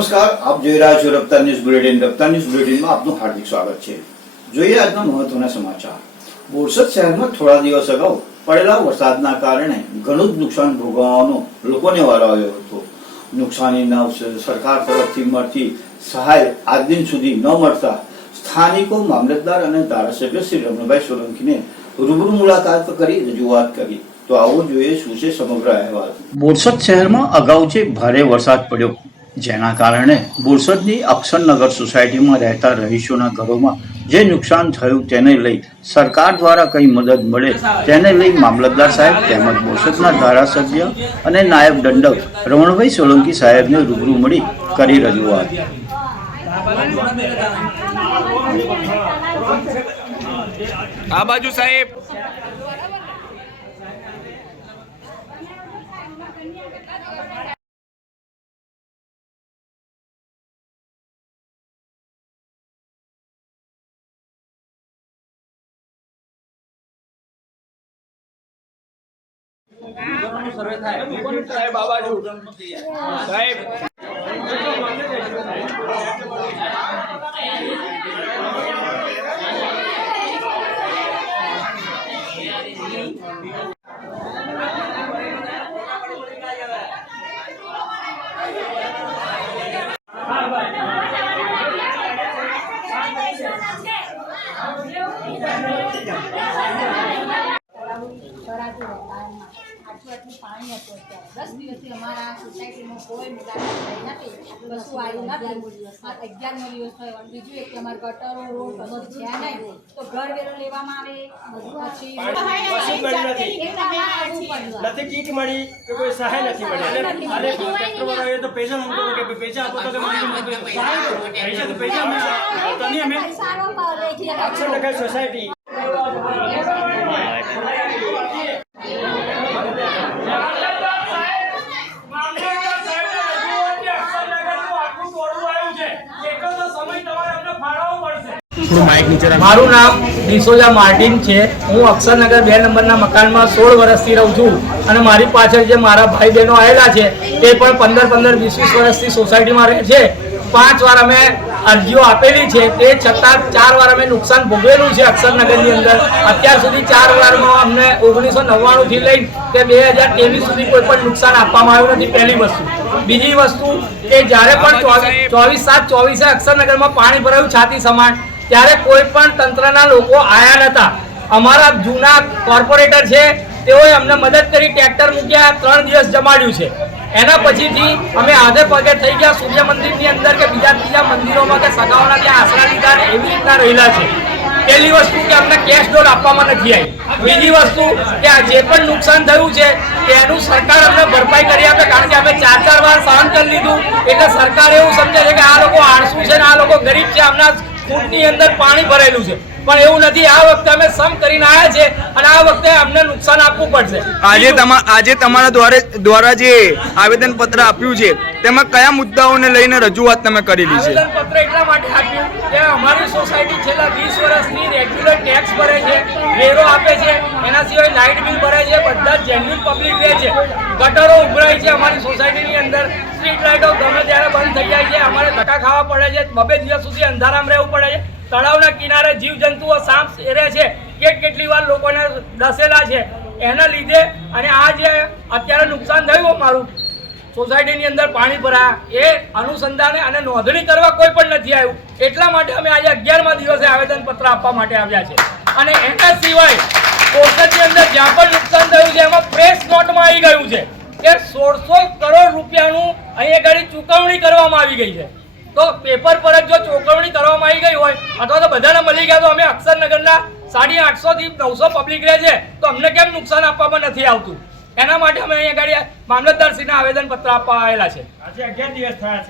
નમસ્કાર. આપ જોઈ રહ્યા છો Raftaar news bulletin. Raftaar news બુલેટિનમાં આપનું હાર્દિક સ્વાગત છે. જોઈએ આજના મહત્વના સમાચાર. બોરસદ શહેરમાં થોડા દિવસ અગાઉ પડેલા વરસાદના કારણે ઘણું જ નુકસાન ભોગવવાનો લોકોને વારો આવ્યો હતો. નુકસાનીના સરકાર તરફથી મળતી સહાય આજ દિન સુધી ન મળતા સ્થાનિકો, મામલતદાર અને ધારાસભ્ય શ્રી રમણભાઈ સોલંકીને રૂબરૂ મુલાકાત કરી, રજૂઆત કરી. તો આવો જોઈએ શું છે સમગ્ર અહેવાલ. બોરસદ શહેરમાં અગાઉ જે ભારે વરસાદ પડ્યો જેના કારણે બોરસદની અક્ષરનગર સોસાયટીમાં રહેતા રહીશોના ઘરોમાં જે નુકસાન થયું તેને લઈ સરકાર દ્વારા કઈ મદદ મળે તેને લઈ મામલતદાર સાહેબ તેમજ બોરસદના ધારાસભ્ય અને નાયબ દંડક રમણભાઈ સોલંકી સાહેબને રૂબરૂ મળી કરી રજૂઆત. આ બાજુ સાહેબ. સાહેબ આટલું પાણી હતું દસ દિવસથી અમારા સોસાયટીમાં કોઈ મુલાકાત નથી. કશું આવ્યું નથી. અગિયારમો દિવસ થયો. અને બીજું એક અમારે ગટરો રોડ બધું છે નહીં. તો ઘર વેરો લેવામાં આવે. પછી કશું મળ્યું નથી. એ તમારે આવવું પડ્યું. નથી. કીટ મળી કે કોઈ સહાય નથી મળી. અને અને તો પૈસા માંગતો કે પૈસા આપો તો કે માંગી માંગતો હતો. પૈસા તો પૈસા મળ્યા તો નહીં અમે પૈસાનો ભાવ એટલે અક્ષર નગર સોસાયટી. મારું નામ ડિસોજા માર્ટિન છે. હું અક્ષરનગર બે નંબરના મકાનમાં સોળ વર્ષથી રહું છું અને મારી પાછળ જે મારા ભાઈ બહેનો આવેલા છે તે પણ પંદર પંદર વીસ વીસ વર્ષથી સોસાયટીમાં રહે છે. પાંચ વાર અમે અરજીઓ આપેલી છે તે છતાં ચાર વાર અમે નુકસાન ભોગવેલું છે અક્ષરનગરની અંદર. અત્યાર સુધી ચાર વારમાં અમને ઓગણીસો નવ્વાણુંથી લઈને તે બે હજાર ત્રેવીસ સુધી કોઈ પણ નુકસાન આપવામાં આવ્યું નથી પહેલી વસ્તુ. બીજી વસ્તુ કે જ્યારે પણ ચોવીસ ચોવીસ સાત ચોવીસે અક્ષરનગરમાં પાણી ભરાયું છાતી સમાન ત્યારે કોઈ પણ તંત્રના લોકો આયા નતા. અમારા જૂના કોર્પોરેટર છે, તેઓએ અમને મદદ કરી, ટ્રેક્ટર મૂક્યા, ત્રણ દિવસ જમાડ્યું છે. એના પછીથી અમે આધે પગે થઈ ગયા સૂર્ય મંદિરની અંદર કે બીજા ત્રીજા મંદિરોમાં કે સગાઓના ત્યાં આશરા લીધા ને એવી રીતના રહેલા છે. પહેલી વસ્તુ કે અમને કેશ ડોલ આપવામાં નથી આવી. બીજી વસ્તુ કે આ જે પણ નુકસાન થયું છે તેનું સરકાર અમને ભરપાઈ કરી આપે, કારણ કે અમે ચાર ચાર વાર સહન કરી લીધું. એટલે સરકાર એવું સમજે છે કે આ લોકો આળસુ છે ને આ લોકો ગરીબ છે, આમના ફૂટની અંદર પાણી ભરેલું છે. પણ એવું નથી આ વખતે અમે સમ કરીને આવ્યા છે અને આ વખતે અમને નુકસાન આપવું પડશે. આજે તમારા આજે તમારા દ્વારા દ્વારા જે આવેદન પત્ર આપ્યું છે તેમાં કયા મુદ્દાઓને લઈને રજૂઆત તમે કરેલી છે? આવેદન પત્ર એટલા માટે આપ્યું કે અમારી સોસાયટી છેલ્લા 20 વર્ષની રેગ્યુલર ટેક્સ ભરે છે વેરો આપે છે એના સિવાય લાઇટ બિલ ભરે છે બધા જેન્યુઅલ પબ્લિક રહે છે. ગટરો ઉભરાય છે અમારી સોસાયટીની અંદર. સ્ટ્રીટ લાઇટો ગમે ત્યારે બંધ થઈ જાય છે અમારે ધક્કા ખાવા પડે છે. બબે દિવસ સુધી અંધારામાં રહેવું પડે છે. તળાવના કિનારે જીવ જંતુઓ સાપ રહે છે. કે કેટલી વાર લોકોને દસેલા છે, એના લીધે અને આ જે અત્યારે નુકસાન થયું મારું સોસાયટીની અંદર પાણી ભરાયા. એ અનુસંધાને અને નોંધણી કરવા કોઈ પણ નથી આવ્યું. એટલા માટે અમે આજે અગિયારમાં દિવસે આવેદન પત્ર આપવા માટે આવ્યા છે. અને એના સિવાય કોર્ટની અંદર જ્યાં પણ નુકસાન થયું છે, એમાં પ્રેસ નોટમાં આવી ગયું છે કે સોળસો કરોડ રૂપિયાનું અહીંયા ગાડી ચૂકવણી કરવામાં આવી ગઈ છે. તો પેપર પર જ જો ચૂકવણી કરવામાં આવી ગઈ હોય, અથવા તો બધાને મળી ગયા તો અમે અક્ષરનગરના સાડી આઠસો થી નવસો પબ્લિક રહે છે. તો અમને કેમ નુકસાન આપવામાં નથી આવતું? એના માટે અમે અહીંયા ગાડી મામલતદારશ્રીને આવેદનપત્ર આપવા આવેલા છે. આજે અગિયાર દિવસ થયા છે.